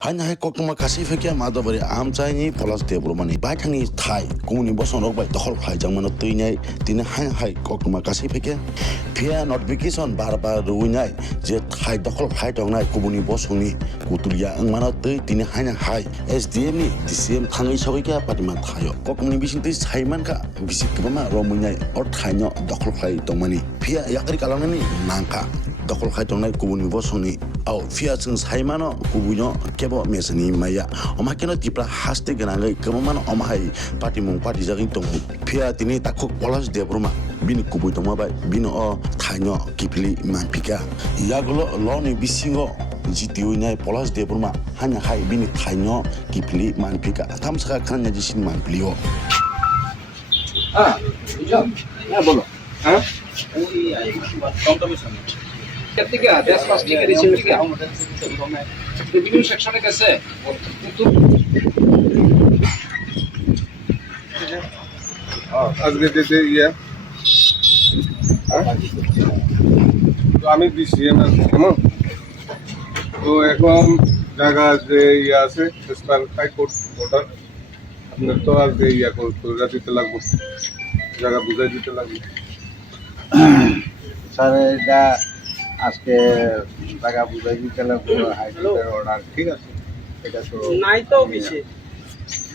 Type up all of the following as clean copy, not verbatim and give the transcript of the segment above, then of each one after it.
Hanya hai kokma kasih fekia mada bari am chai ni polas de bromani bai thani thai kuni boson rok bai dokhol khai jangmano tuinai tini hai kokma kasih fekia fear notification bar ruinai je thai dokhol khai tongnai kubuni bosoni kutulia angmano tui tini hai SDM ni DCM thangai sokia patima thayo kokmni bising tui saiman ka bisik kama romunai or thaino dokhol khai tongmani fear yakri kalangani nangka dokhol khai tongnai kubuni bosoni au fear chung saimano kubunyo kebo mesani maya oma keno tipra haste ganangai kemamano oma hai party mung party jagin tong fear tini takuk polas de broma bin kubu tongma bai bin o thaino kipli manpika yagulo loni bisingo jitiwi nai polas de broma hanya hai bin thaino kipli manpika tamsaka khannya jisin manplio হ্যাঁ বলো হ্যাঁ থেকে 10-5 টাকা দিয়েছে বিভিন্ন সেকশনে গেছে আজকে যেতে ইয়ে তো আমি ডিসিএম কেমন তো এখন জায়গা যে ইয়ে আছে হাইকোর্ট অর্ডার আপনার তো আজকে ইয়া করে দিতে লাগবে জায়গা বুঝাই দিতে লাগবে স্যার এটা আজকে টাকা বুঝাই দিতে লাগবে হাইকোর্টের অর্ডার ঠিক আছে এটা তো নাই তো অফিসে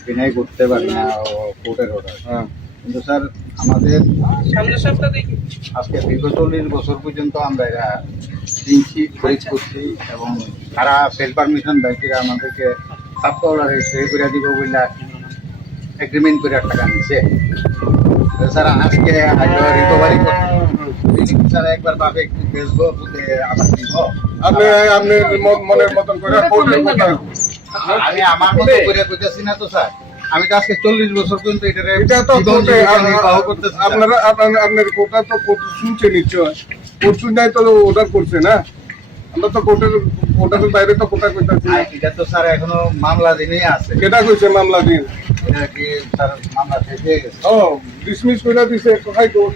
বিনয় করতে পারি না কোর্টের অর্ডার হ্যাঁ কিন্তু স্যার আমাদের সামনের সপ্তাহ দেখি আজকে দীর্ঘ 40 বছর পর্যন্ত আমরা এরা দিনছি খরিদ করছি এবং তারা সেল পারমিশন দেয় আমাদেরকে সাব অর্ডারে সই করে দিব বলে এগ্রিমেন্ট করে টাকা নিচ্ছে স্যার আজকে রিকভারি স্যার একবার ভাবে একটু বেসবো বুঝে আবার দিব আপনি মনের মতন করে আমি আমার মতো করে কইতাছি না তো স্যার আমি তো আজকে 40 বছর পর্যন্ত এটা তো নির্বাহ করতেছি আপনার কোর্টটা তো কোর্ট শুনছে নিশ্চয় কোর্ট শুননাই তো অর্ডার করছে না আমরা তো কোর্টের বাইরে তো কোর্টা কইতাছি এটা তো স্যার এখনো মামলা দিনেই আছে কেটা কইছে মামলা দিন এটা কি স্যার মামলা শেষ হয়ে গেছে ও ডিসমিস কইরা দিছে কোথায় কোর্ট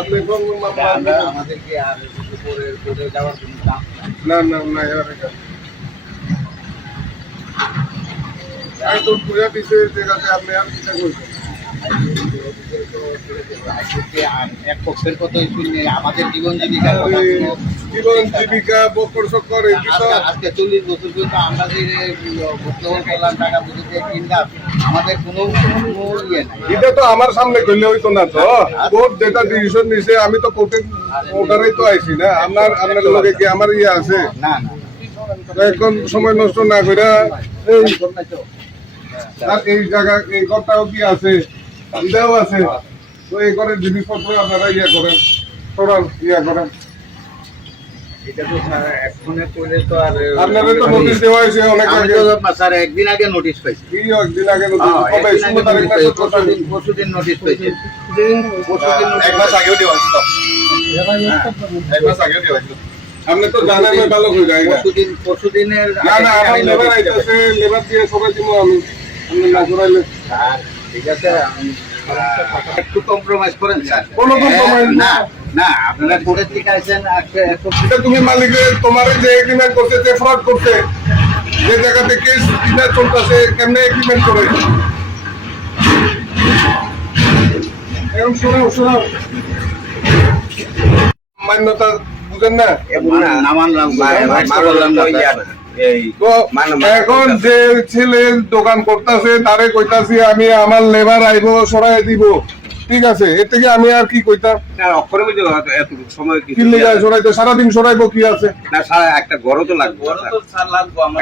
আপনি কোন মামলা আমাদের কি আর কোর্টে যাওয়ার কোনো চান্স না এবার এটা আই তো কইরা দিছে যে কাছে আপনি আর কিটা কইছেন এক পক্ষের কথাই শুনে আমাদের জীবন জীবিকার কথা জীবন জীবিকা বকর সকর এই বিষয় আজকে 40 বছর পর্যন্ত আমরা যে ভুক্তভোগী করলাম টাকা বুঝে কিনলাম আমাদের কোনো ইয়ে নাই এটা তো আমার সামনে করলে হইতো না তো কোর্ট যেটা ডিসিশন নিছে আমি তো কোর্টের অর্ডারেই তো আইছি না আপনার লগে কি আমার ইয়ে আছে না এখন সময় নষ্ট না কইরা এই জায়গা এই ঘরটাও কি আছে এটাও আছে তো এই ঘরের জিনিসপত্র আপনারা ইয়ে করেন টোটাল ইয়ে করেন এটা তো স্যার এখনে কইলে তো আর আপনারা তো নোটিশ দেওয়া হয়েছে অনেক আমি আগে তো স্যার একদিন আগে নোটিশ পাইছি কি একদিন আগে নোটিশ কবে 16 তারিখ না 17 তারিখ পরশুদিন নোটিশ পাইছি এক মাস আগেও দেওয়া হয়েছিল এক মাস আগেও দেওয়া হয়েছিল আপনি তো জানেন না ভালো করে যায় পরশুদিনের না আমার লেবার আইতাছে লেবার দিয়ে সবাই দিব আমি না করাইলে ঠিক আছে একটু কম্প্রোমাইজ করেন স্যার কোনো compromise না আপনারা কোর্টের থেকে আইছেন এটা তুমি মালিকের তোমার যে এগ্রিমেন্ট করতে যে ফ্রড করতে যে জায়গাতে কেস বিচার চলতেছে কেমনে এগ্রিমেন্ট করে এরকম শোনাও মান্যতা বুঝেন না না মানলাম তো এখন যে ছেলে দোকান করতেছে তারে কইতাছি আমি আমার লেবার আইবো সরাই দিব ঠিক আছে এর থেকে আমি আর কি কইতাম অক্ষরে বুঝে এত সময় কি লেগে সরাইতে সারাদিন সরাইবো কি আছে না সারা একটা ঘর তো লাগবে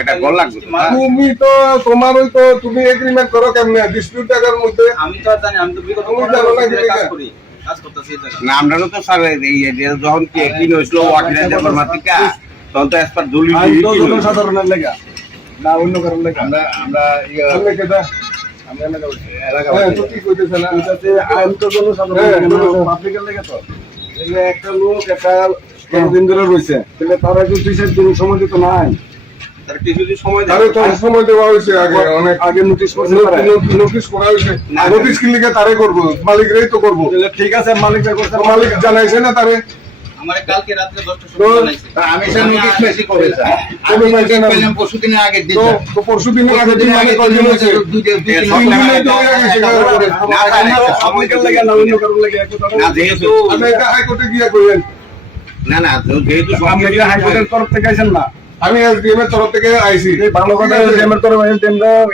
একটা ঘর লাগবে তুমি তো তোমারই তো তুমি এগ্রিমেন্ট করো কেমনে ডিসপিউট টাকার মধ্যে আমি তো জানি আমি তো বিগত তুমি জানো না কি কাজ করি কাজ করতেছি না আমরা তো স্যার এই যখন কি একদিন হইছিল ওয়াকিলা দেবার মাতিকা তখন তো এসপার দলিল সাধারণের লেগা না অন্য কারণ লেগা আমরা আমরা কেদা তো কি কইতেছ না এটাতে আইন তো জনসাধারণ পাবলিকের লেগে তো একটা লোক একটা দিন ধরে রয়েছে তাহলে তারা একটু 2-4 দিন সময় দিত নাই তার কিছুদিন সময় আরে তো সময় দেওয়া হয়েছে আগে অনেক আগে নোটিশ করা হয়েছে নোটিশ কি লিখে তারে করবো মালিকরাই তো করবো ঠিক আছে মালিকরা করতে মালিক জানাইছে না তারে আমার কালকে রাত্রে 10টার তো সময় জানাইছে। আমি স্যার নোটিশ পেয়েছি কবে স্যার কবে পাইছেন আপনি? পেলাম পরশুদিনের আগের দিন তো স্যার। তো পরশুদিনের আগের দিন মানে পরশুদিনের কয়দিন হয়েছে? দুই দিন তিন দিনের তো হয়ে গেছে, না, আপনাদের লাগে না অন্য কারোর লাগে একটু কথা না বলুন। যেহেতু আপনি এটা হাইকোর্টে গিয়ে কইলেন না না তো যেহেতু আপনি কি হাইকোর্টের তরফ থেকে আইছেন না? আমি এসডিএম এর তরফ থেকে আইছি। ভালো কথা, এসডিএম এর তরফ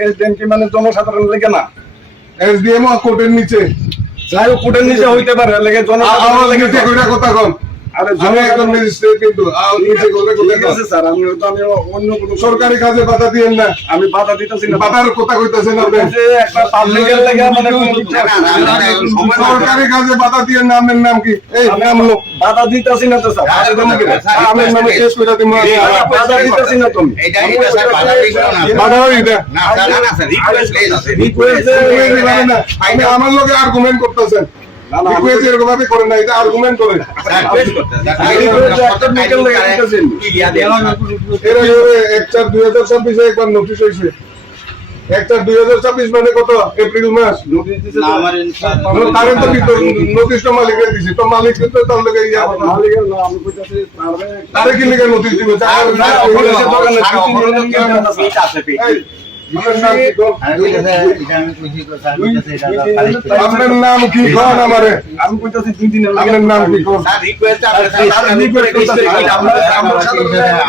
এসডিএম কি মানে জনসাধারণ লেগে না? এসডিএম ও কোর্টের নিচে, যাই হোক কোর্টের নিচে হইতে পারে, লেগে জনসাধারণ লেগে কইরা কথা কম। আরে আমি একজন ম্যাজিস্ট্রেট, কিন্তু নিচে কইরা কথা কম। স্যার আমি তো আমি অন্য কোনো সরকারি কাজে বাধা দিয়েন না। আমি বাধা দিতেছি না, বাধার কথা কইতাছেন আপনি। একটা পাবলিকের লাগা মানে সরকারি কাজে বাধা দিয়েন না। আপনার নাম কি? এই নাম লোক বাধা দিতেছি না তো স্যার, আপনার নামে কেস কইরা দিমু। বাধা দিতেছি না তুমি, এটা স্যার বাধা দিবেন না বাধা হইতা না স্যার না স্যার রিকোয়েস্ট আছে রিকোয়েস্ট আমি আমার লগে আর্গুমেন্ট করতেছেন। রিকোয়েস্ট এরকম ভাবে করে না, এটা আর্গুমেন্ট করে। এর আগে 1/4/2026 একবার নোটিশ হইছে। 1/4/2026 মানে কত? এপ্রিল মাস নোটিশ দিছে। না, আমার স্যার তারে তো কি নোটিশটা মালিকের দিছে, তো মালিক কিন্তু তার লগে ইয়া মালিকের না, আমি কইতাছি তারে কি লিখে নোটিশ দিবে? আপনার নাম কি কোন? আমারে আমি কইতাছি 2 দিনের আপনার নাম কি কোন? স্যার রিকোয়েস্ট আছে স্যার রিকোয়েস্ট করতে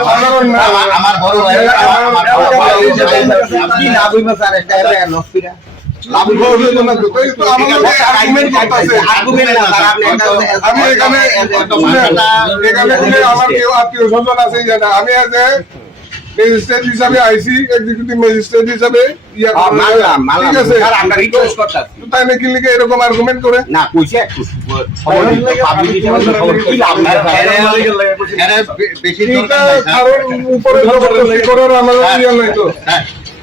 সাধারণ নাম। আমার বড় ভাই কি লাভ হইবে স্যার একটা লসপিরা লাভ বলতো না তো, এই তো আমার লগে আর্গুমেন্ট করতেছে। আর্গুমেন্ট না স্যার আপনি আমি এখানে আমার কেউ আত্মীয় স্বজন আছে জানা, আমি আজ ম্যাজিস্ট্রেট হিসাবে আইসি, এক্সিকিউটিভ ম্যাজিস্ট্রেট হিসাবে ইয়া ঠিক আছে। স্যার আমরা রিকোয়েস্ট করতেছি তাই নাকি লিখে এরকম আর্গুমেন্ট করে? না কইছে একটু পাবলিক হিসেবে খবর কি লাভ না বেশি এটা কারোর উপরে জবরদস্তি করার আমার ইয়া নাই তো।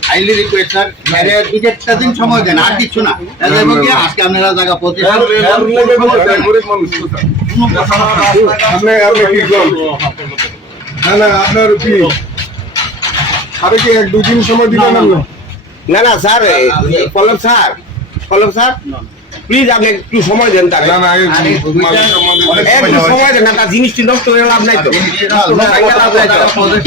হাইলি রিকোয়েস্ট স্যার মেরে 2-4 দিন সময় দেন, আর কিছু না। তাহলে কি আজকে আপনারা জায়গা প্রতিষ্ঠা আপনি কি করেন? না না আপনার কি আরে কি 1-2 দিন সময় দিবেন না? না না স্যার পল্লব স্যার প্লিজ আপনি একটু সময় দেন তারে না না একটু সময় দেন না, তার জিনিসটি নষ্ট হয়ে লাভ নাই তো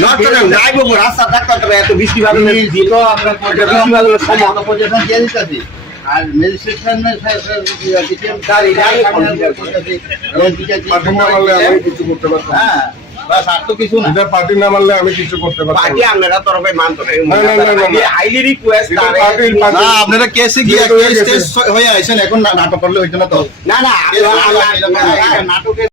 নষ্ট না যাইব রাস্তা থাকতে হবে এত বৃষ্টি বাদল দিল আমরা বৃষ্টি বাদলের সময় পজিশন দিয়ে দিতেছি। আর ম্যাজিস্ট্রেট পার্টি না মানলে আমি কিছু করতে পারতাম না। হ্যাঁ বাস আর তো কিছু না। এটা পার্টি না মানলে আমি কিছু করতে পারতাম পার্টি না। আপনারা তরফে মানতো না না। হাইলি রিকোয়েস্ট এটা পার্টির না আপনারা কেসে গিয়ে কেস হয়ে আইছেন, এখন নাটক করলে হইতো না তো। না না নাটকের